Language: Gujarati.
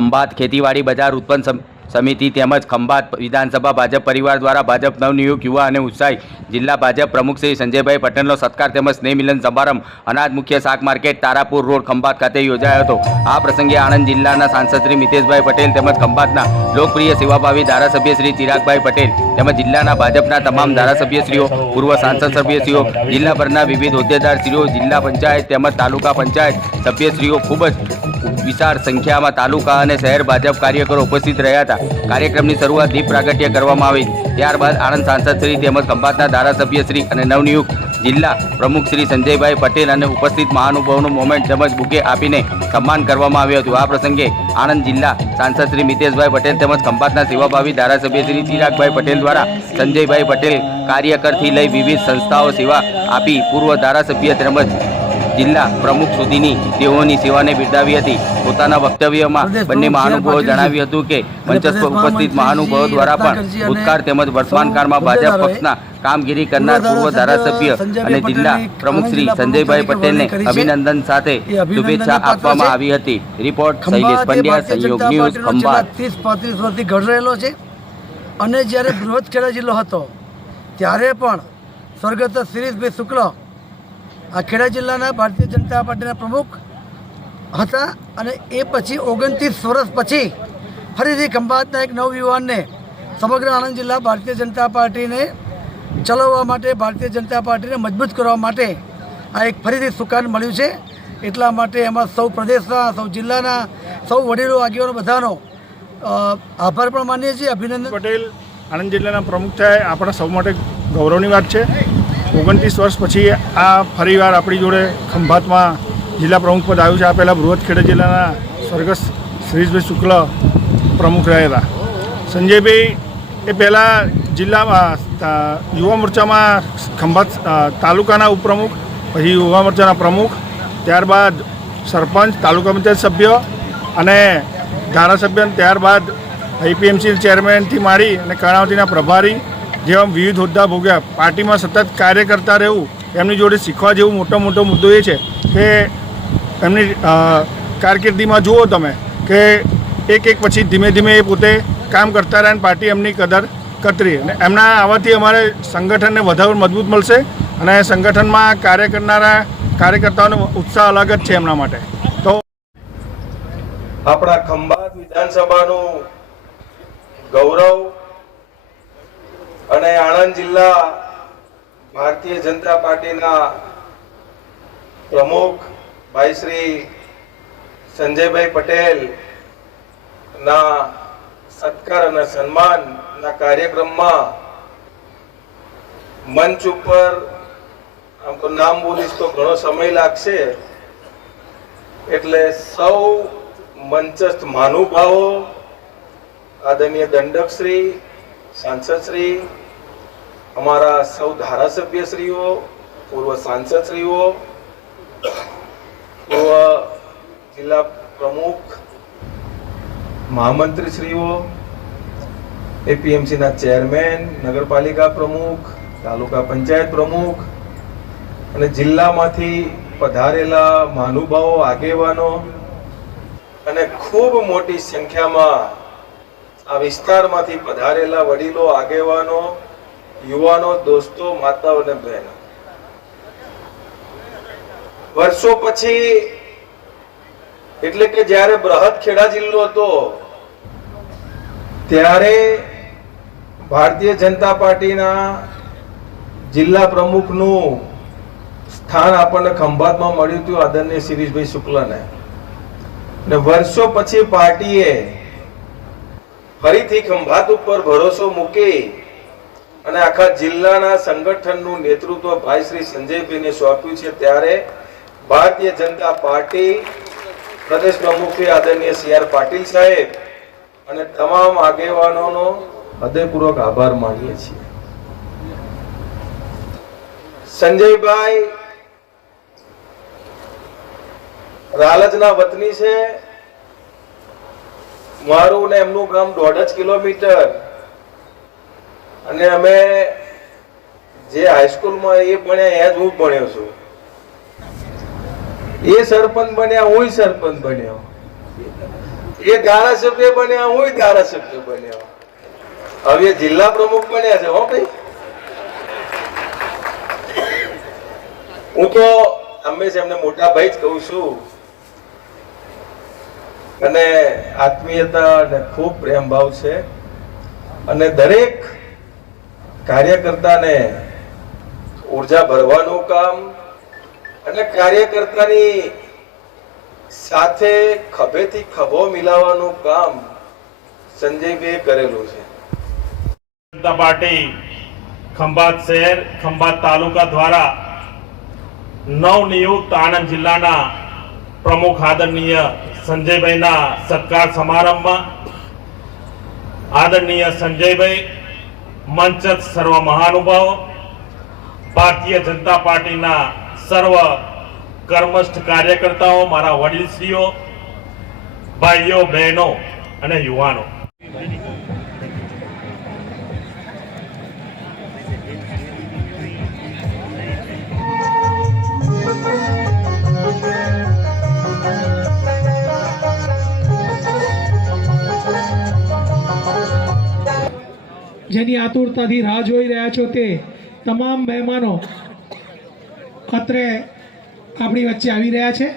ખંભાત ખેતીવાડી બજાર ઉત્પન્ન સમ- સમિતિ તેમજ ખંભાત વિધાનસભા ભાજપ પરિવાર દ્વારા ભાજપ નવનિયુક્ત યુવા અને ઉત્સાહી જિલ્લા ભાજપ પ્રમુખ શ્રી સંજયભાઈ પટેલનો સત્કાર તેમજ સ્નેહ મિલન સમારંભ, અનાજ મુખ્ય શાક માર્કેટ, તારાપુર રોડ, ખંભાત ખાતે યોજાયો હતો. આ પ્રસંગે આણંદ જિલ્લાના સાંસદ શ્રી મિતેશભાઈ પટેલ તેમજ ખંભાતના લોકપ્રિય સેવાભાવી ધારાસભ્ય શ્રી ચિરાગભાઈ પટેલ તેમજ જિલ્લાના ભાજપના તમામ ધારાસભ્યશ્રીઓ, પૂર્વ સાંસદ સભ્યશ્રીઓ, જિલ્લાભરના વિવિધ હોદ્દેદારશ્રીઓ, જિલ્લા પંચાયત તેમજ તાલુકા પંચાયત સભ્યશ્રીઓ ખૂબ જ વિશાળ સંખ્યામાં તાલુકા અને શહેર ભાજપ કાર્યકરો ઉપસ્થિત રહ્યા હતા. કાર્યક્રમની શરૂઆત દીપ પ્રાગટ્ય કરવામાં આવી. ત્યારબાદ આણંદ સાંસદ શ્રી તેમજ ખંભાતના ધારાસભ્ય શ્રી અને નવનિયુક્ત જિલ્લા પ્રમુખ શ્રી સંજયભાઈ પટેલ અને ઉપસ્થિત મહાનુભાવનું મોમેન્ટ તેમજ બુકે આપીને સન્માન કરવામાં આવ્યું હતું. આ પ્રસંગે આણંદ જિલ્લા સાંસદ શ્રી મિતેશભાઈ પટેલ તેમજ ખંભાતના સેવાભાવી ધારાસભ્ય શ્રી ચિરાગભાઈ પટેલ દ્વારા સંજયભાઈ પટેલ કાર્યકરથી લઈ વિવિધ સંસ્થાઓ સેવા આપી પૂર્વ ધારાસભ્ય તેમજ જિલ્લા પ્રમુખ સુધીની તેઓની સેવાને બિરદાવી હતી. પોતાના વક્તવ્યમાં બંને મહાનુભાવો જણાવ્યું હતું કે મંચસ્થ ઉપસ્થિત મહાનુભાવો દ્વારા પણ ભૂતકાળ તેમજ વર્તમાનકાળમાં ભાજપ પક્ષના કામગીરી કરનાર પૂર્વ ધારાસભ્ય અને જિલ્લા પ્રમુખ શ્રી સંજયભાઈ પટેલને અભિનંદન સાથે શુભેચ્છા આપવામાં આવી હતી. રિપોર્ટ શૈલેષ પંડ્યા સહયોગ ન્યૂઝ ખંભાત. ત્રીસ પાંત્રીસ વર્ષથી ઘડ રહેલો છે. અને જ્યારે બૃહદ ખેડા જિલ્લો હતો ત્યારે પણ સ્વર્ગસ્થ શિરીષભાઈ શુક્લ આ ખેડા જિલ્લાના ભારતીય જનતા પાર્ટીના પ્રમુખ હતા અને એ પછી ઓગણત્રીસ વર્ષ પછી ફરીથી ખંભાતના એક નવયુવાનને સમગ્ર આણંદ જિલ્લા ભારતીય જનતા પાર્ટીને ચલાવવા માટે, ભારતીય જનતા પાર્ટીને મજબૂત કરવા માટે આ એક ફરીથી સુકાન મળ્યું છે. એટલા માટે એમાં સૌ પ્રદેશના, સૌ જિલ્લાના, સૌ વડીલો, આગેવાનો બધાનો આભાર પણ માનીએ છીએ, અભિનંદન. પટેલ આણંદ જિલ્લાના પ્રમુખ થાય, આપણા સૌ માટે ગૌરવની વાત છે. ઓગણત્રીસ વર્ષ પછી આ ફરીવાર આપણી જોડે ખંભાતમાં જિલ્લા પ્રમુખ પદ આવ્યું છે. આ પહેલાં બૃહદ ખેડા જિલ્લાના સ્વર્ગસ્થ શ્રીષભાઈ શુક્લ પ્રમુખ રહેલા સંજયભાઈ, એ પહેલાં જિલ્લામાં યુવા મોરચામાં ખંભાત તાલુકાના ઉપપ્રમુખ, પછી યુવા મોરચાના પ્રમુખ, ત્યારબાદ સરપંચ, તાલુકા પંચાયત સભ્ય અને ધારાસભ્ય ત્યારબાદ આઈપીએમસી ચેરમેનથી માંડી અને કર્ણાવતીના પ્રભારી જેવા વિવિધ હોદ્દા ભોગ્યા. પાર્ટીમાં સતત કાર્ય કરતા રહેવું, એમની જોડે શીખવા જેવું મોટો મોટો મુદ્દો એ છે કે એમની કારકિર્દીમાં જુઓ તમે કે એક એક પછી ધીમે ધીમે એ પોતે કામ કરતા રહ્યા અને પાર્ટી એમની કદર કરતી અને એમના આવવાથી અમારે સંગઠનને વધારે મજબૂત મળશે અને સંગઠનમાં કાર્ય કરનારા કાર્યકર્તાઓનો ઉત્સાહ અલગ જ છે એમના માટે. તો આપણા ખંભાત વિધાનસભાનું ગૌરવ અને આણંદ જિલ્લા ભારતીય જનતા પાર્ટીના પ્રમુખ ભાઈ શ્રી સંજયભાઈ પટેલ ના સત્કાર અને સન્માનના કાર્યક્રમમાં મંચ ઉપર આમ તો નામ બોલીશ તો ઘણો સમય લાગશે, એટલે સૌ મંચસ્થ મહાનુભાવો, આદરણીય દંડકશ્રી સાંસદશ્રી અમારા સૌ ધારાસભ્યશ્રીઓ, પૂર્વ સાંસદશ્રીઓ, પૂર્વ જિલ્લા પ્રમુખ, મહામંત્રીશ્રીઓ, એપીએમસીના ચેરમેન, નગરપાલિકા પ્રમુખ, તાલુકા પંચાયત પ્રમુખ અને જિલ્લામાંથી પધારેલા મહાનુભાવો, આગેવાનો અને ખૂબ મોટી સંખ્યામાં આ વિસ્તારમાંથી પધારેલા વડીલો, આગેવાનો, યુવાનો, દોસ્તો, માતાઓ અને બહેનો. વર્ષો પછી, એટલે કે જ્યારે બૃહદ ખેડા જિલ્લો હતો, ત્યારે ભારતીય જનતા પાર્ટીના જિલ્લા પ્રમુખનું સ્થાન આપણને ખંભાતમાં મળ્યું હતું આદરણીય શિરીષભાઈ શુક્લને. ને વર્ષો પછી પાર્ટીએ ફરીથી ખંભાત ઉપર ભરોસો મૂકી અને આખા જિલ્લાના સંગઠનનું નેતૃત્વ ભાઈ શ્રી સંજયભાઈને સોંપ્યું છે. ત્યારે ભારતીય જનતા પાર્ટી પ્રદેશ પ્રમુખ આદરણીય સી આર પાટીલ સાહેબ અને તમામ આગેવાનોનો હૃદયપૂર્વક આભાર માનીએ છીએ. સંજયભાઈ રાલજના વતની છે. મારું ને એમનું ગામ દોઢ જ કિલોમીટર. અને અમે જે હાઈસ્કૂલમાં એ ભણ્યા, એ જ હું ભણ્યો છું. એ સરપંચ બન્યા, હું સરપંચ બન્યો. એ ધારાસભ્ય બન્યા, હું ધારાસભ્ય બન્યો. હવે જિલ્લા પ્રમુખ બન્યા છે, હો ભાઈ. હું તો હંમેશા એમને મોટા ભાઈ જ કહું છું. અને આત્મીયતા અને ખૂબ પ્રેમ ભાવ છે. અને દરેક કાર્યકર્તાને ઊર્જા ભરવાનું કામ અને કાર્યકર્તાની સાથે ખભેથી ખભો મિલાવવાનું કામ સંજયભાઈએ કરેલું છે. જનતા પાર્ટી ખંભાત શહેર, ખંભાત તાલુકા દ્વારા નવનિયુક્ત આણંદ જિલ્લાના પ્રમુખ આદરણીય સંજયભાઈના સત્કાર સમારંભમાં આદરણીય સંજયભાઈ, મંચ સર્વ મહાનુભાવો, ભારતીય જનતા પાર્ટીના સર્વ કર્મસ્થ કાર્યકર્તાઓ, મારા વડીલશ્રીઓ, ભાઈઓ, બહેનો અને યુવાનો. જેની આતુરતાથી રાહ જોઈ રહ્યા છો તે તમામ મહેમાનો અત્રે આપણી વચ્ચે આવી રહ્યા છે.